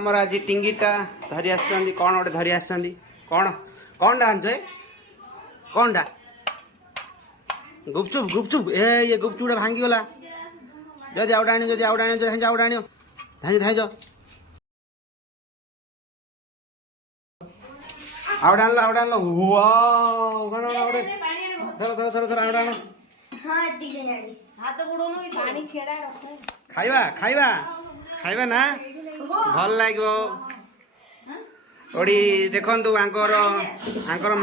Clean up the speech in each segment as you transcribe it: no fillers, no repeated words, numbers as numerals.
ଆମର ଆଜି ଟିଙ୍ଗିଟା ଧରି ଆସିଛନ୍ତି କ'ଣ ଗୋଟେ ଧରି ଆସିଛନ୍ତି କ'ଣଟା ଆଣିଛ କ'ଣଟା ଗୁପଚୁପ ଇଏ ଗୁପଚୁପଟା ଭାଙ୍ଗିଗଲା ଯଦି ଆଉଟା ଆଣିବ ଆଉଟା ଆଣିବ ଧାଇଁଛ ଆଉଟା ଆଣିଲ ଥର ଆଉଟା ଆଣ ଖାଇବା ନା ଭଲ ଲାଗିବ ଓଡ଼ି ଦେଖନ୍ତୁ ଆଙ୍କର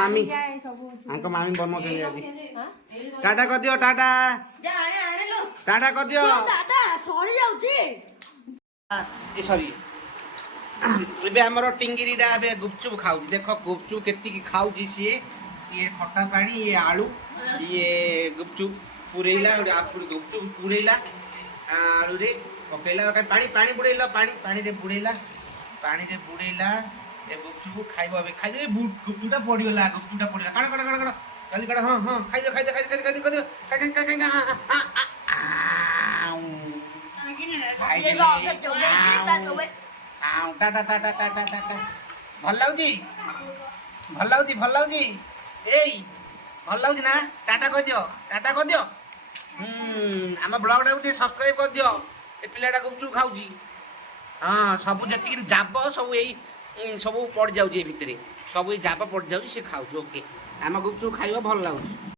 ମାମି ବନଉଛନ୍ତି ଆଜି ଟାଟା କରିଦିଅ ଟାଟା କରିଦିଅ ସରି ଏବେ ଆମର ଟିଙ୍ଗିରିଟା ଏବେ ଗୁପଚୁପ ଖାଉଛି ଦେଖ ଗୁପଚୁପ କେତିକି ଖାଉଛି ସିଏ ଇଏ ଖଟା ପାଣି ଇଏ ଆଳୁ ଇଏ ଗୁପଚୁପ ପୁରେଇଲା ଗୁପଚୁପ ପୁରେଇଲା ଆଳୁରେ ପକେଇଲା ପାଣି ବୁଡେଇଲା ପାଣିରେ ବୁଡେଇଲା ଏ ଗୁପଚୁପ ଖାଇବ ଏବେ ଖାଇଦେବେ ଗୁପଚୁପଟା ପଡିଗଲା କଣ ଜଲ୍ଦି କଣ ହଁ ଖାଇଦିଅ ଭଲ ଲାଗୁଛି ଏଇ ଭଲ ଲାଗୁଛି ନା ଟାଟା କରିଦିଅ ଆମ ବ୍ଲଗଟାକୁ ଟିକେ ସବସ୍କ୍ରାଇବ କରିଦିଅ ଏ ପିଲାଟା ଗୁପଚୁପ ଖାଉଛି ହଁ ସବୁ ଯେତିକି ଜାବ ସବୁ ଏଇ ସବୁ ପଡ଼ିଯାଉଛି ଏ ଭିତରେ ସବୁ ଏଇ ଜାବ ପଡ଼ିଯାଉଛି ସେ ଖାଉଛି ଓକେ ଆମ ଗୁପଚୁପ ଖାଇବା ଭଲ ଲାଗୁଛି।